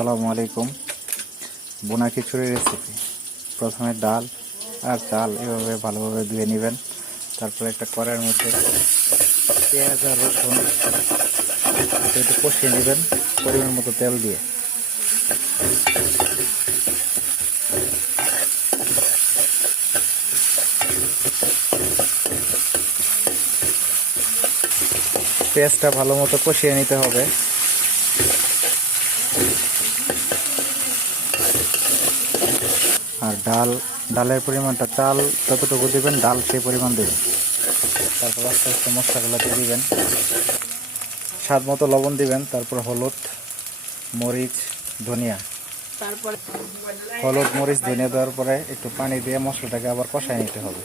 আসসালামু আলাইকুম। বোনা খিচুড়ি রেসিপি। প্রথমে ডাল আর চাল এভাবে ভালোভাবে ধুয়ে নেবেন। তারপরে একটা কড়াইয়ের মধ্যে পেঁয়াজ আর রসুন একটু কষিয়ে নেবেন পরিমাণ মতো তেল দিয়ে। পেঁয়াজটা ভালো মতো কষিয়ে নিতে হবে। আর ডালের পরিমাণটা চাল যতটুকু দিবেন ডাল সেই পরিমাণ দেবেন। তারপর আস্তে আস্তে মশলাগুলো দিয়ে দিবেন। স্বাদ মতো লবণ দিবেন। তারপর হলুদ, মরিচ, ধনিয়া। হলুদ, মরিচ, ধনিয়া দেওয়ার পরে একটু পানি দিয়ে মশলাটাকে আবার কষায় নিতে হবে।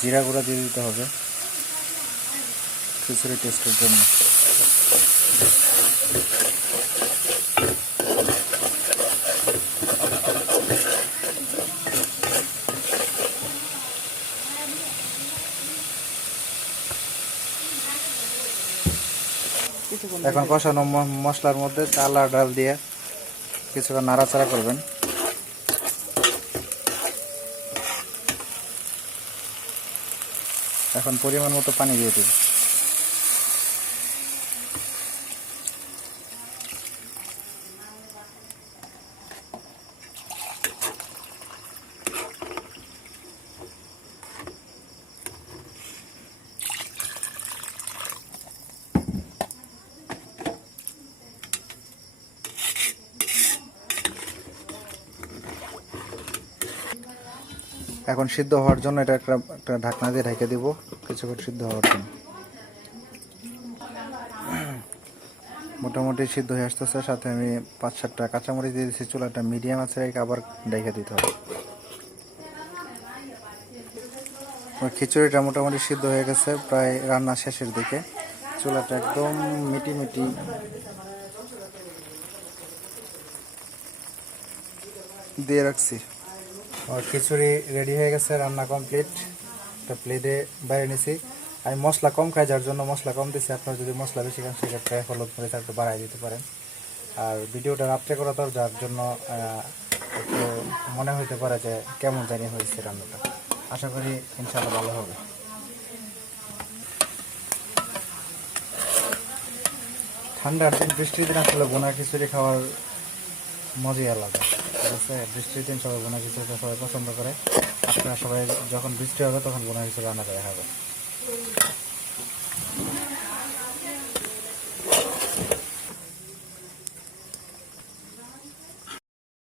জিরা গুঁড়া দিয়ে দিতে হবে খিচুড়ি টেস্টের জন্য। এখন কষানো মশলার মধ্যে চাল আর ডাল দিয়ে কিছুক্ষণ নাড়াচাড়া করবেন। এখন পরিমাণ মতো পানি দিয়ে দিন। এখন সিদ্ধ হওয়ার জন্য এটা একটা ঢাকনা দিয়ে ঢেকে দিব কিছুক্ষণ সিদ্ধ হওয়ার জন্য। মোটামুটি সিদ্ধ হয়ে আসতেছে। সাথে আমি 5-7টা কাঁচামরিচ দিয়ে দিচ্ছি। চুলাটা মিডিয়াম আছে রেখে আবার ঢেকে দিতে হবে। খিচুড়িটা মোটামুটি সিদ্ধ হয়ে গেছে, প্রায় রান্না শেষের দিকে। চুলাটা একদম মিটি দিয়ে রাখছি। আর খিচুড়ি রেডি হয়ে গেছে, রান্না কমপ্লিট। একটা প্লেটে বাইরে নিছি। আমি মশলা কম খাই, যার জন্য মশলা কম দিচ্ছি। আপনারা যদি মশলা বেশি খান সেক্ষেত্রে হলুদ মরিচ একটু বাড়াই দিতে পারেন। আর ভিডিওটা রাত্রে করা তো, যার জন্য একটু মনে হইতে পারে যে কেমন জানি হয়েছে রান্নাটা। আশা করি ইনশাআল্লাহ ভালো হবে। ঠান্ডার দিন, বৃষ্টির দিন আসলে বোনা খিচুড়ি খাওয়ার মজাই আলাদা। ঠিক আছে, বৃষ্টির দিন সবাই বোনা খিচুড়িটা সবাই পছন্দ করে। আপনারা সবাই যখন বৃষ্টি হবে তখন বোনা খিচুড়ি রান্না করে খাবেন।